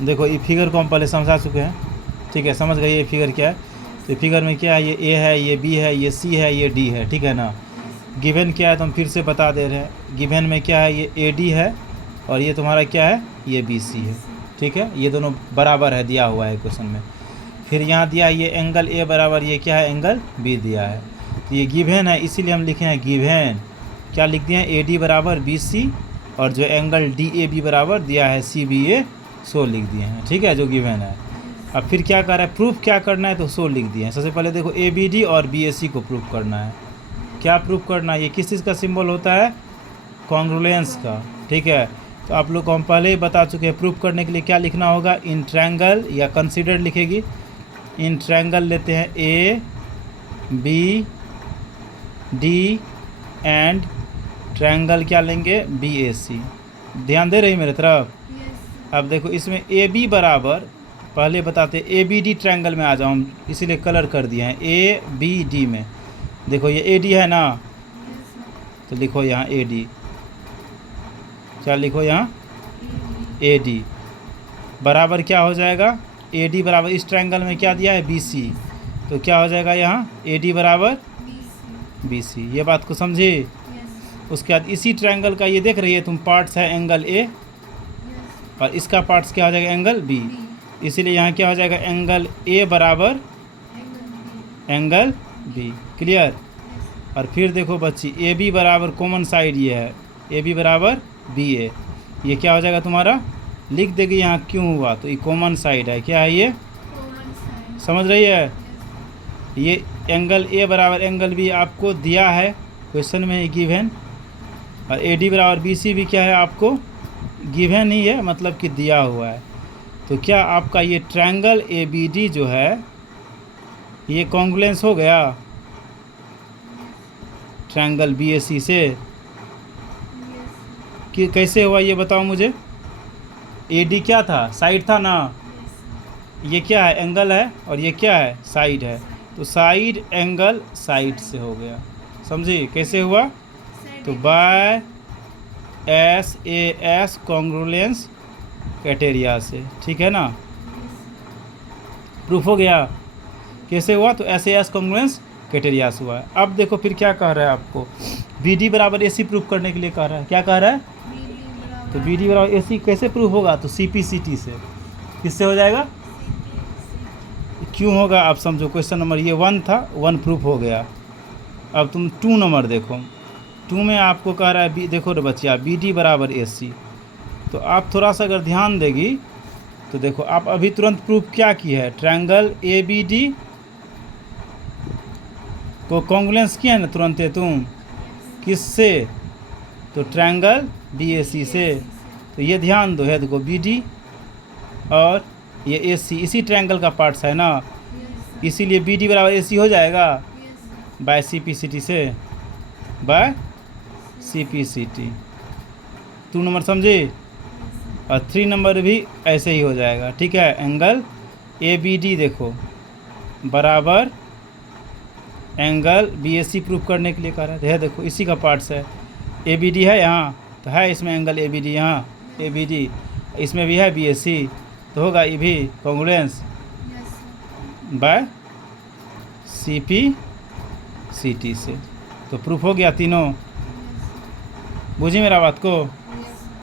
देखो ये फिगर को हम पहले समझा चुके हैं, ठीक है, समझ गए ये फिगर क्या है। तो फिगर में क्या है, ये ए है, ये बी है, ये सी है, ये डी है, ठीक है ना। गिवन क्या है तो हम फिर से बता दे रहे हैं। गिवन में क्या है, ये ए डी है और ये तुम्हारा क्या है, ये बी सी है, ठीक है। ये दोनों बराबर है, दिया हुआ है क्वेश्चन में। फिर यहाँ दिया है ये एंगल ए बराबर ये क्या है, एंगल बी दिया है। तो ये गिवन है, इसीलिए हम लिखे हैं गिवन। क्या लिख दिए हैं, ए डी बराबर बी सी, और जो एंगल डी ए बी बराबर दिया है सी बी ए, सो लिख दिए हैं, ठीक है, जो गिवन है। अब फिर क्या कर रहा है, प्रूफ क्या करना है, तो सो लिख दिए हैं। सबसे पहले देखो ए बी डी और बी ए सी को प्रूफ करना है। क्या प्रूफ करना है, ये किस चीज़ का सिंबल होता है, कॉन्ग्रुलेंस का, ठीक है। तो आप लोग को हम पहले ही बता चुके हैं, प्रूफ करने के लिए क्या लिखना होगा, इन ट्रायंगल या कंसीडर लिखेगी। इन ट्रायंगल लेते हैं A B D and triangle क्या लेंगे, बी ए सी। ध्यान दे रही मेरे तरफ। अब देखो इसमें ए बी बराबर, पहले बताते ए बी डी ट्रायंगल में आ जाओ, हम इसीलिए कलर कर दिए हैं ए बी डी में। देखो ये ए डी है ना, तो लिखो यहाँ ए डी, क्या लिखो यहाँ, ए डी बराबर क्या हो जाएगा, ए डी बराबर इस ट्रायंगल में क्या दिया है, बी सी, तो क्या हो जाएगा यहाँ ए डी बराबर बी सी। ये बात को समझे। उसके बाद इसी ट्रायंगल का ये देख रही है तुम, पार्ट्स है एंगल ए और इसका पार्ट्स क्या हो जाएगा, एंगल बी। इसीलिए यहाँ क्या हो जाएगा, एंगल ए बराबर एंगल बी। क्लियर। और फिर देखो बच्ची, ए बी बराबर कॉमन साइड ये है, ए बी बराबर बी ए, ये क्या हो जाएगा तुम्हारा, लिख देगी यहाँ क्यों हुआ, तो ये कॉमन साइड है, क्या है ये, समझ रही है। ये एंगल ए बराबर एंगल बी आपको दिया है क्वेश्चन में गिवन, और ए डी बराबर बी सी भी क्या है, आपको गिवन ही है, मतलब कि दिया हुआ है। तो क्या आपका ये ट्रायंगल ए बी डी जो है ये कॉन्ग्रुलेंस हो गया ट्रायंगल बी ए सी से, कि कैसे हुआ ये बताओ मुझे। ए डी क्या था, साइड था ना, ये क्या है, एंगल है, और ये क्या है, साइड है। तो साइड एंगल साइड से हो गया, समझी कैसे हुआ, तो by S A S congruence criteria से, ठीक है ना। प्रूफ हो गया कैसे हुआ, तो S A S congruence criteria से हुआ है। अब देखो फिर क्या कह रहा है आपको, बी डी बराबर ए सी प्रूफ करने के लिए कह रहा है। क्या कह रहा है, तो बी डी बराबर ए सी कैसे प्रूफ होगा, तो सी पी सी टी से। किससे हो जाएगा, क्यों होगा आप समझो। क्वेश्चन नंबर ये 1 था, 1 प्रूफ हो गया। अब तुम 2 नंबर देखो, 2 में आपको कह रहा है बी, देखो रे बच्चिया, बी डी बराबर ए सी। तो आप थोड़ा सा अगर ध्यान देगी तो देखो, आप अभी तुरंत प्रूफ क्या की है, ट्रायंगल ए बी डी को कॉन्ग्रुलेंस किया है ना तुरंत तुम, किससे, तो ट्रायंगल बी ए सी से। तो ये ध्यान दो है, देखो बी डी और ये ए सी इसी ट्रायंगल का पार्ट्स है ना, इसीलिए बी डी बराबर ए सी हो जाएगा by C P C T से, by C P C T. 2 number समझे। और 3 नंबर भी ऐसे ही हो जाएगा, ठीक है। एंगल ए बी डी देखो बराबर एंगल बी ए सी प्रूफ करने के लिए कह रहा है, देखो इसी का पार्ट्स है, ए बी डी है यहाँ, तो है इसमें एंगल ए बी डी, यहाँ ए बी डी, इसमें भी है बी ए सी, तो होगा ये भी congruence by C P C T से। तो प्रूफ हो गया तीनों। बुझी मेरा बात को।